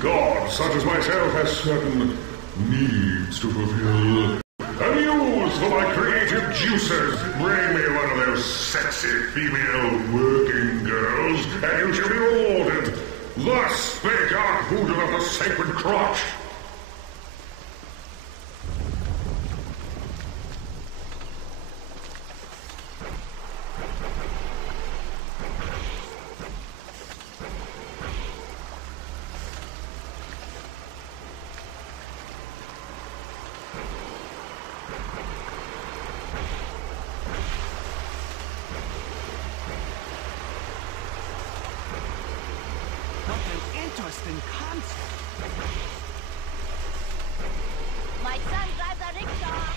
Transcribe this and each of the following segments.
god such as myself has certain needs to fulfill. Amuse for my creative juices. Bring me one of those sexy female working girls, and you shall be rewarded. Thus spake Archvoodoo of the Sacred Crotch. Interesting concept. My son drives a rickshaw.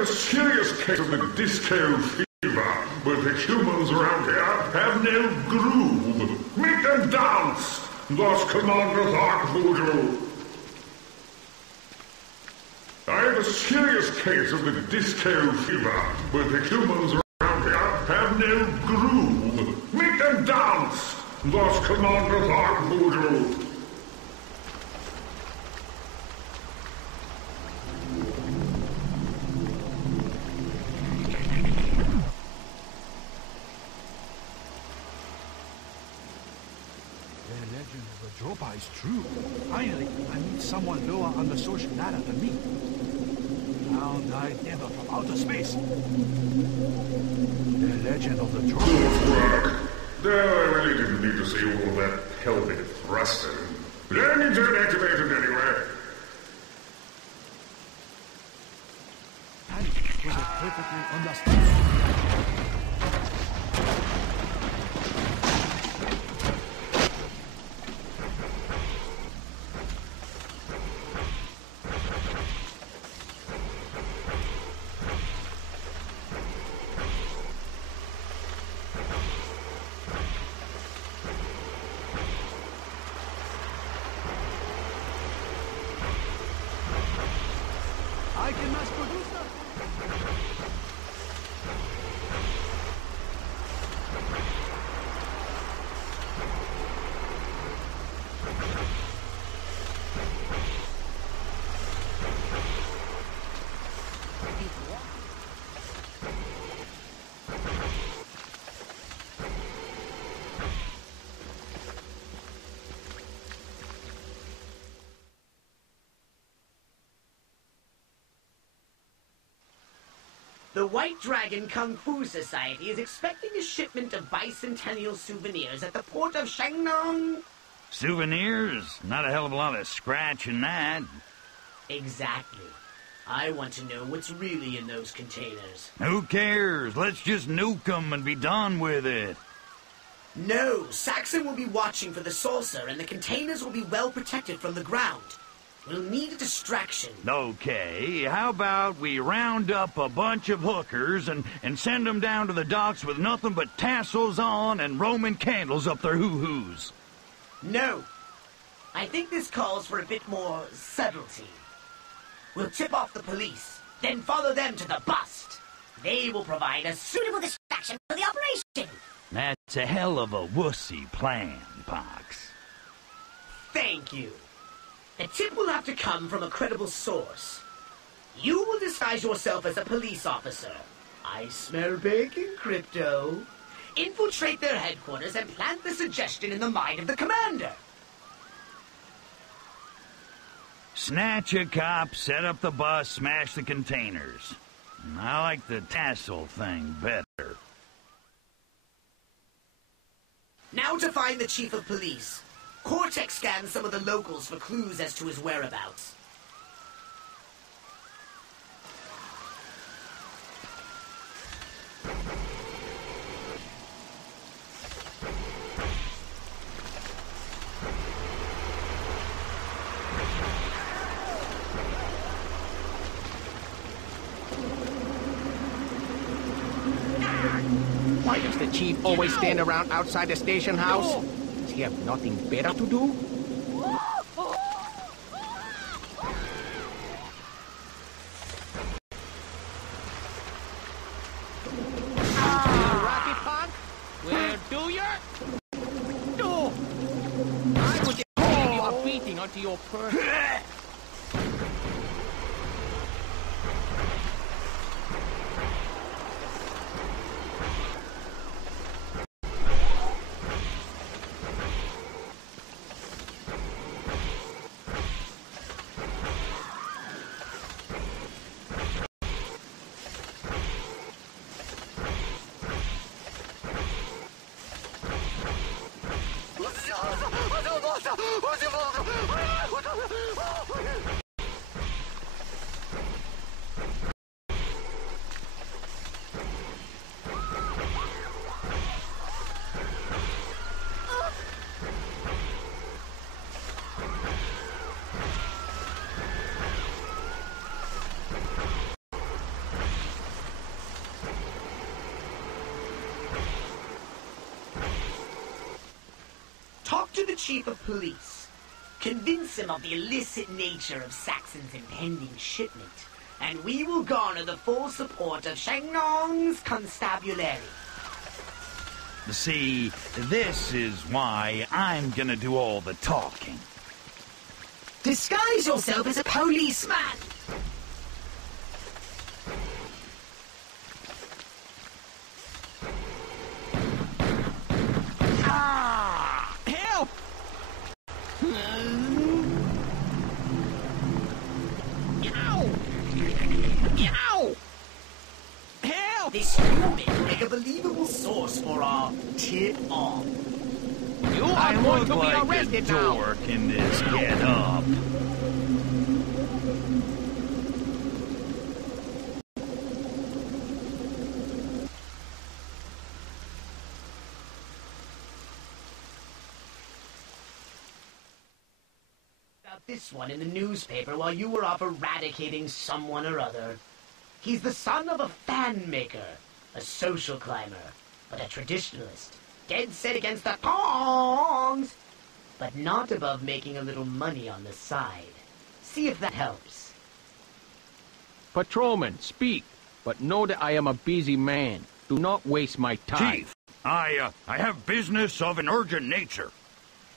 A serious case of the disco fever, but the humans around here have no groove. Make them dance! Thus commandeth Archvoodoo. I have a serious case of the disco fever, but the humans around here have no groove. Make them dance! Thus commandeth Archvoodoo. Is true. Finally, I meet someone lower on the social ladder than me. Found-eyed devil from outer space. The legend of the Dropa. Good work. Though I really didn't need to see all that pelvic thrusting. Landing zone activated anyway. And was it perfectly understandable? I can mass produce that. The White Dragon Kung Fu Society is expecting a shipment of bicentennial souvenirs at the port of Shangnong. Souvenirs? Not a hell of a lot of scratch in that. Exactly. I want to know what's really in those containers. Who cares? Let's just nuke them and be done with it. No, Saxon will be watching for the saucer and the containers will be well protected from the ground. We'll need a distraction. Okay, how about we round up a bunch of hookers and send them down to the docks with nothing but tassels on and Roman candles up their hoo-hoos? No. I think this calls for a bit more subtlety. We'll tip off the police, Then follow them to the bust. They will provide a suitable distraction for the operation. That's a hell of a wussy plan, Pox. Thank you. The tip will have to come from a credible source. You will disguise yourself as a police officer. I smell bacon, Crypto. Infiltrate their headquarters and plant the suggestion in the mind of the commander. Snatch a cop, set up the bus, smash the containers. I like the tassel thing better. Now to find the chief of police. Cortex scans some of the locals for clues as to his whereabouts. Why does the chief always stand around outside the station house? Does he have nothing better to do? Rocket Punk? Where do you? No! I will just give you a beating onto your person. Talk to the chief of police. Convince him of the illicit nature of Saxon's impending shipment, and we will garner the full support of Shangnong's constabulary. See, this is why I'm gonna do all the talking. Disguise yourself as a policeman. Help! Ow! Ow! Help! This human will make a believable source for our tip-off. You are I going look to be like a arrested now. dork in this get-up. About this one in the newspaper while you were off eradicating someone or other. He's the son of a fan maker, a social climber, but a traditionalist, dead set against the tongs, but not above making a little money on the side. See if that helps. Patrolman, speak, but know that I am a busy man. Do not waste my time. Chief, I have business of an urgent nature.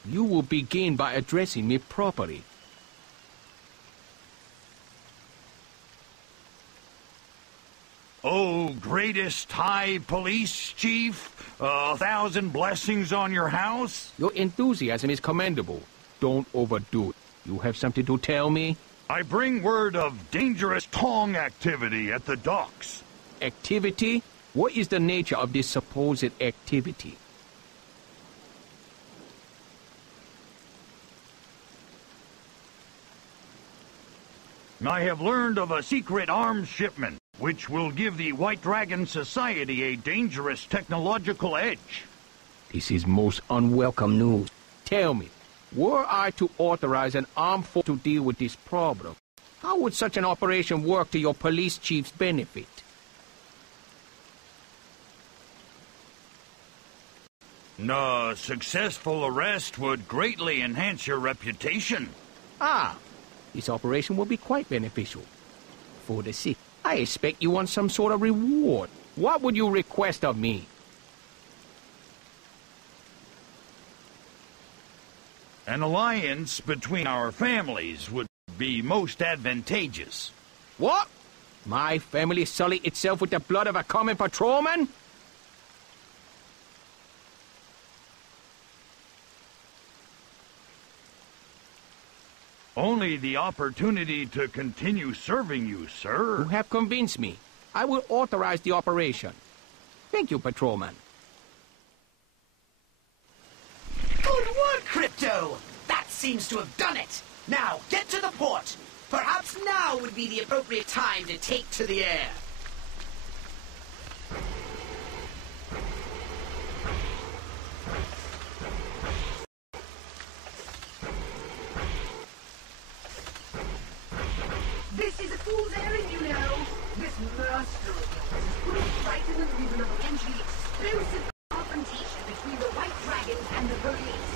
You will begin by addressing me properly. Oh, greatest high police chief, 1,000 blessings on your house. Your enthusiasm is commendable. Don't overdo it. You have something to tell me? I bring word of dangerous tong activity at the docks. Activity? What is the nature of this supposed activity? I have learned of a secret arms shipment, which will give the White Dragon Society a dangerous technological edge. This is most unwelcome news. Tell me, were I to authorize an armed force to deal with this problem, how would such an operation work to your police chief's benefit? A successful arrest would greatly enhance your reputation. Ah, this operation will be quite beneficial for the city. I expect you want some sort of reward. What would you request of me? An alliance between our families would be most advantageous. What? My family sully itself with the blood of a common patrolman? Only the opportunity to continue serving you, sir. You have convinced me. I will authorize the operation. Thank you, patrolman. Good work, Crypto! That seems to have done it! Now, get to the port! Perhaps now would be the appropriate time to take to the air. This is a fool's errand, you know. This master of yours is put us right in the middle of a potentially explosive confrontation between the White Dragons and the police.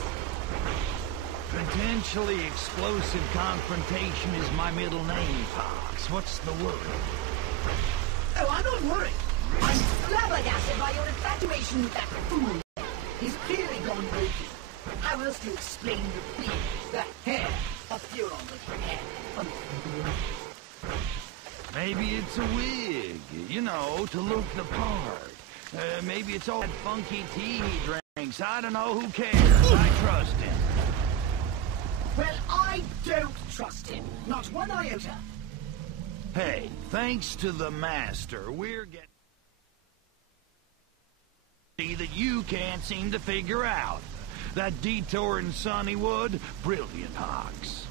Potentially explosive confrontation is my middle name, Fox. What's the worry? Oh, I'm not worried. I'm flabbergasted by your infatuation with that fool. He's clearly gone broken. How else do you explain the beard, the hair, a Furon-looking hair? Maybe it's a wig, you know, to look the part. Maybe it's all that funky tea he drinks. I don't know, who cares? I trust him. Well, I don't trust him. Not one iota. Hey, thanks to the master, we're getting that you can't seem to figure out. That detour in Sunnywood, brilliant, Hawks.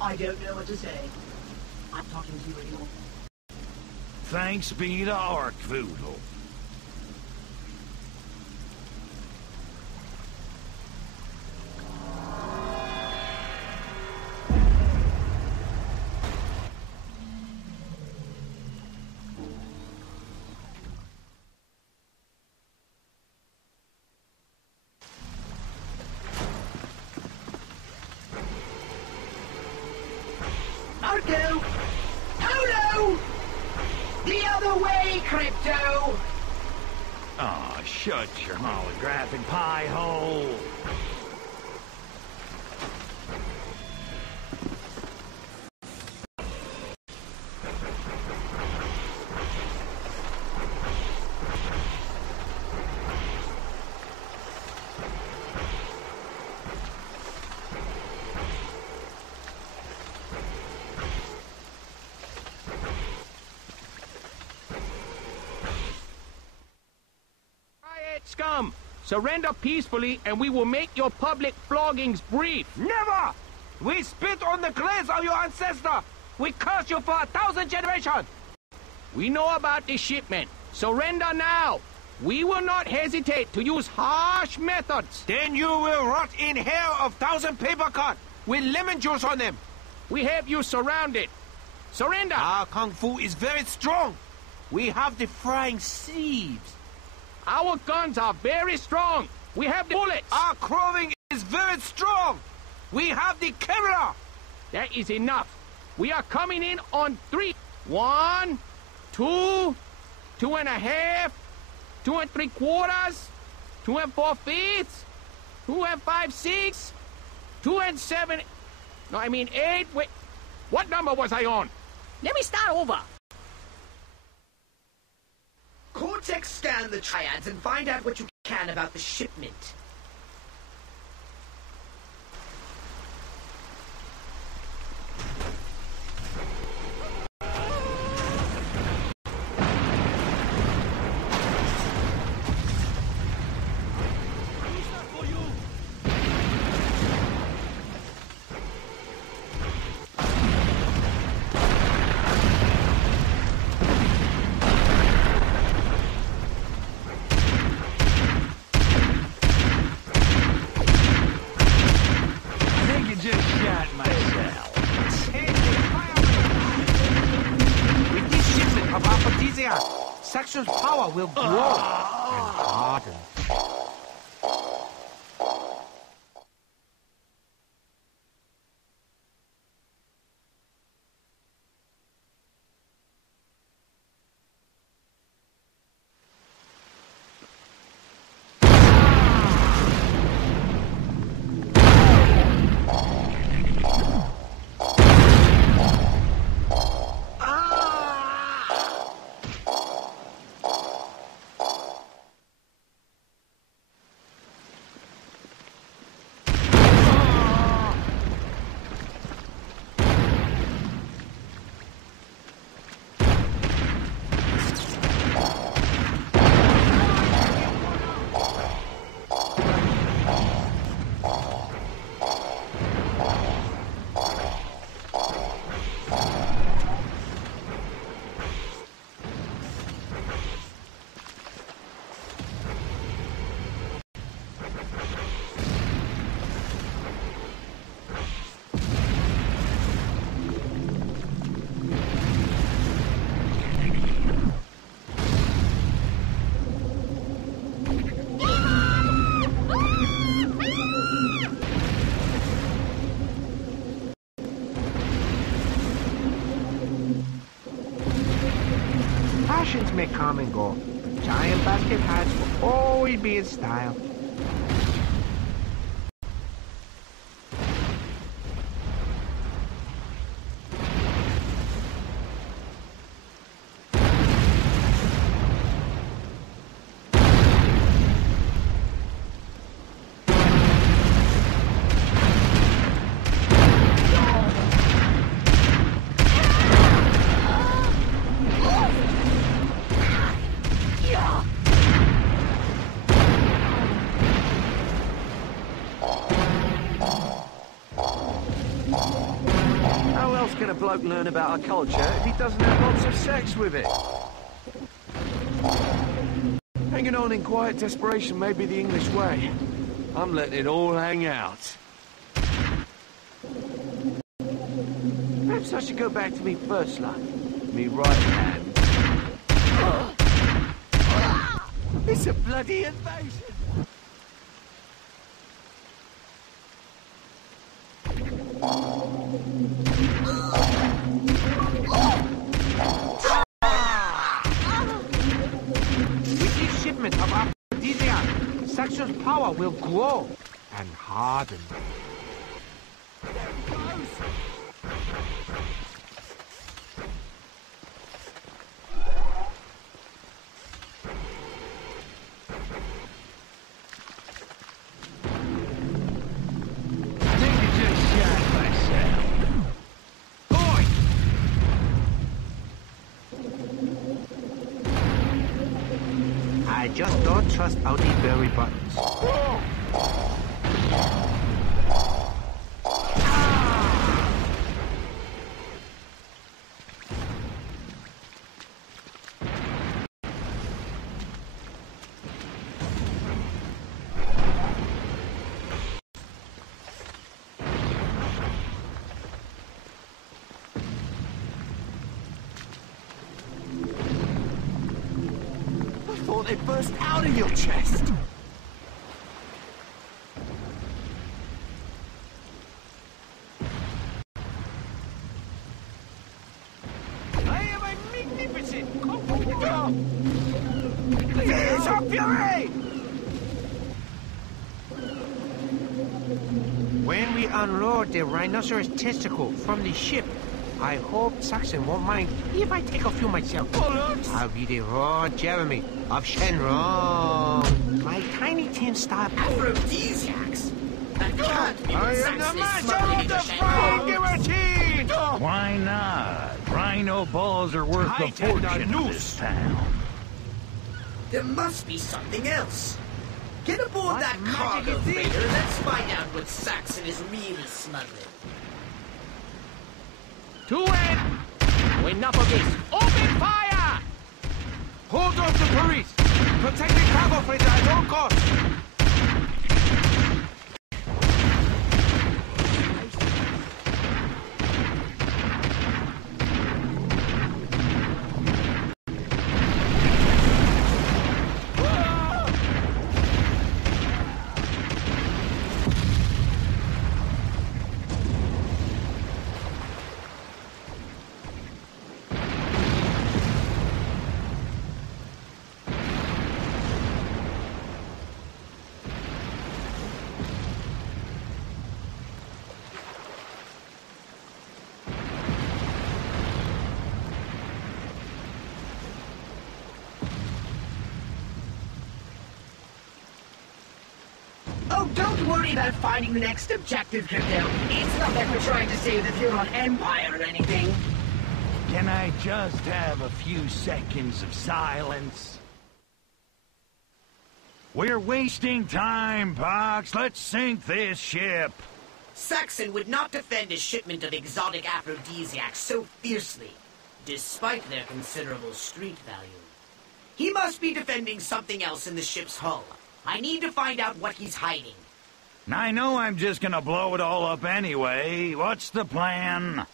I don't know what to say. I'm talking to you anymore. Thanks be to Arkvoodle. Marco! Polo! The other way, Crypto! Aw, shut your holographic pie hole. Scum! Surrender peacefully and we will make your public floggings brief. Never! We spit on the graves of your ancestor! We curse you for 1,000 generations! We know about this shipment. Surrender now! We will not hesitate to use harsh methods. Then you will rot in hell of 1,000 paper cut with lemon juice on them! We have you surrounded. Surrender! Our kung fu is very strong. We have the frying seeds. Our guns are very strong. We have the bullets. Our clothing is very strong. We have the camera. That is enough. We are coming in on 3. 1, 2, 2.5, 2 3/4, 2 4/5, 2 5/6, 2 7. No, I mean 8. Wait, what number was I on? Let me start over. Cortex scan the triads and find out what you can about the shipment. Section's power will grow and harden. Fashions may come and go, but giant basket hats will always be in style. How else can a bloke learn about our culture if he doesn't have lots of sex with it? Hanging on in quiet desperation may be the English way. I'm letting it all hang out. Perhaps I should go back to me first love. Me right hand. It's a bloody invasion! With this shipment of aphrodisiac, Saxon's power will grow and harden. I just don't trust Audi berry buttons. I thought they burst out of your chest! I am a magnificent competitor! Finish up fury! When we unload the rhinoceros testicle from the ship, I hope Saxon won't mind if I take a few myself. I'll be the raw Jeremy of Shenron. My tiny tin star Aphrodisiacs? That can't be I what am the Saxon is master smuggling of the into fine Shenron. guillotine! Why not? Rhino balls are worth a Tight and a fortune in noose. this town. There must be something else. Get aboard What that magic cargo is this? freighter and let's find out what Saxon is really smuggling. to it! Enough of this! Open fire! Hold on to Paris! Protect the cargo freighter at all costs! Oh, don't worry about finding the next objective, Crypto. It's not like we're trying to save the Furon Empire or anything. Can I just have a few seconds of silence? We're wasting time, Pox. Let's sink this ship. Saxon would not defend a shipment of exotic aphrodisiacs so fiercely, despite their considerable street value. He must be defending something else in the ship's hull. I need to find out what he's hiding. I know I'm just gonna blow it all up anyway. What's the plan?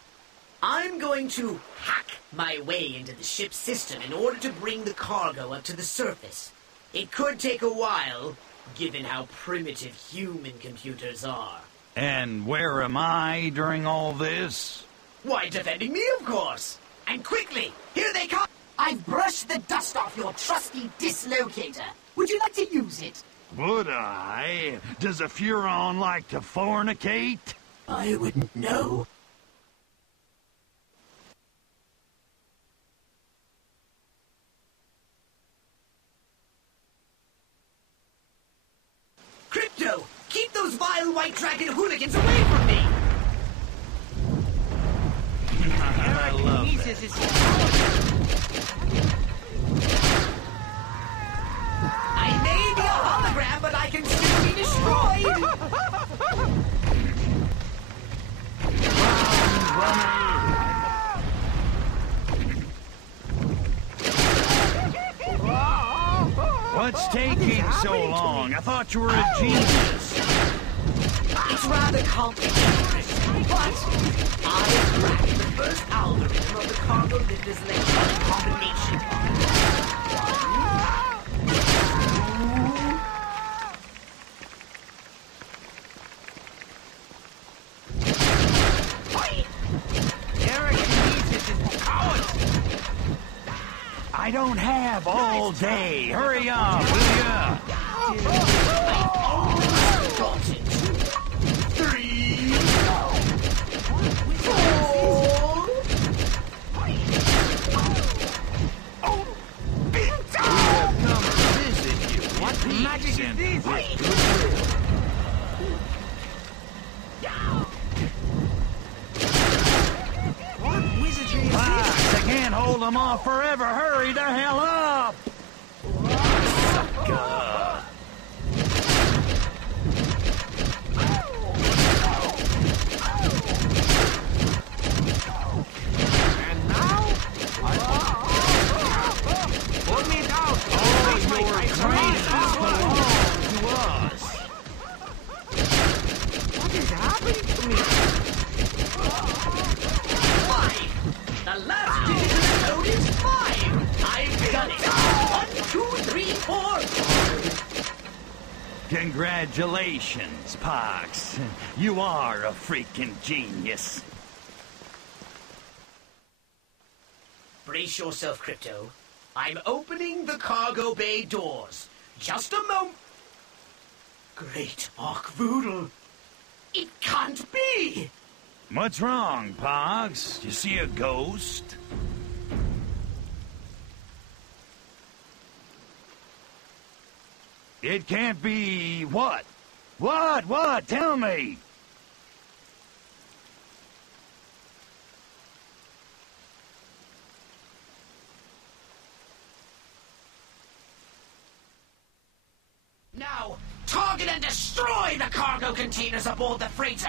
I'm going to hack my way into the ship's system in order to bring the cargo up to the surface. It could take a while, given how primitive human computers are. And where am I during all this? Why, defending me, of course! And quickly! Here they come! I I've brushed the dust off your trusty dislocator. Would you like to use it? Would I? Does a Furon like to fornicate? I wouldn't know. Crypto, keep those vile white dragon hooligans away from me! I love Jesus that. is... I may be a hologram, but I can still be destroyed! What's taking so long? I thought you were a genius. It's rather complicated, but I cracked the first algorithm of the cargo lifters electronic combination. I don't have all day. Hurry up, will ya? I almost got it. 3, 4. Come visit you. What magic is this? What wizardry is this? Fox, I can't hold them off forever. Hurry the hell up! And now? Put me down. All My your rights trainers belong to us. What is happening to me? 5. The last digit of the code is 5. I've done it. 1, 2, 3, 4. Congratulations, Pox. You are a freaking genius. Brace yourself, Crypto. I'm opening the cargo bay doors. Just a moment. Great Archvoodle. It can't be! What's wrong, Pox? You see a ghost? It can't be what? What? Tell me! Now, target and destroy the cargo containers aboard the freighter!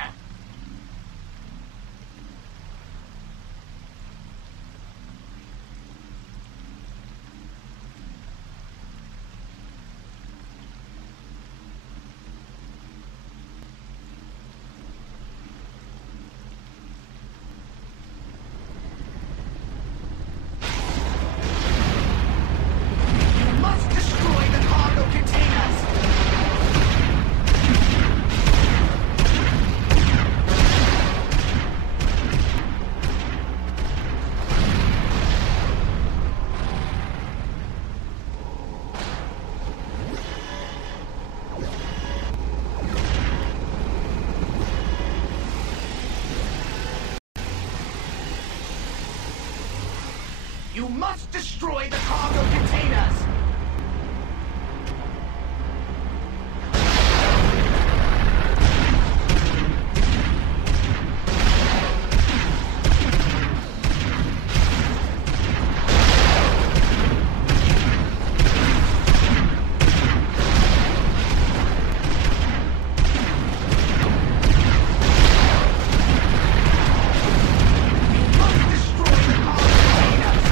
You must destroy the cargo containers! You must destroy the cargo containers! You must destroy the cargo containers!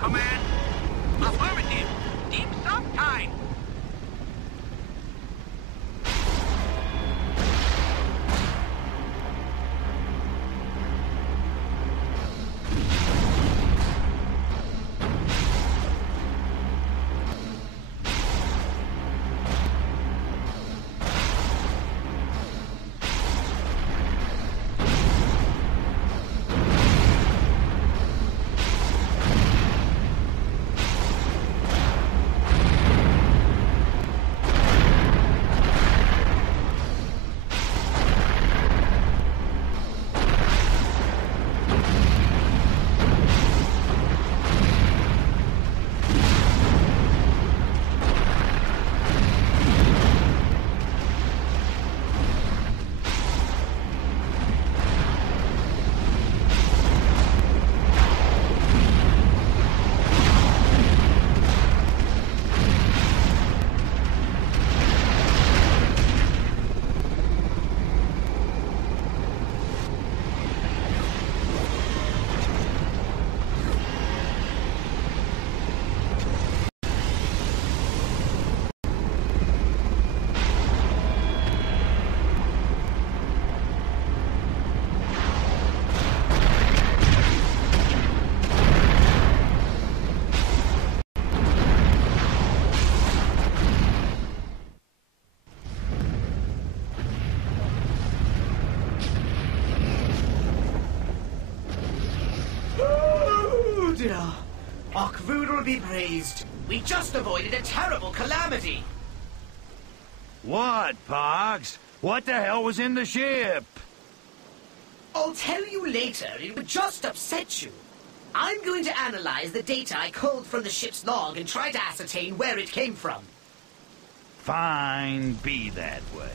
Command. Affirmative. Deep sub time. Furon be praised. We just avoided a terrible calamity. What, Pogs? What the hell was in the ship? I'll tell you later. It would just upset you. I'm going to analyze the data I culled from the ship's log and try to ascertain where it came from. Fine, be that way.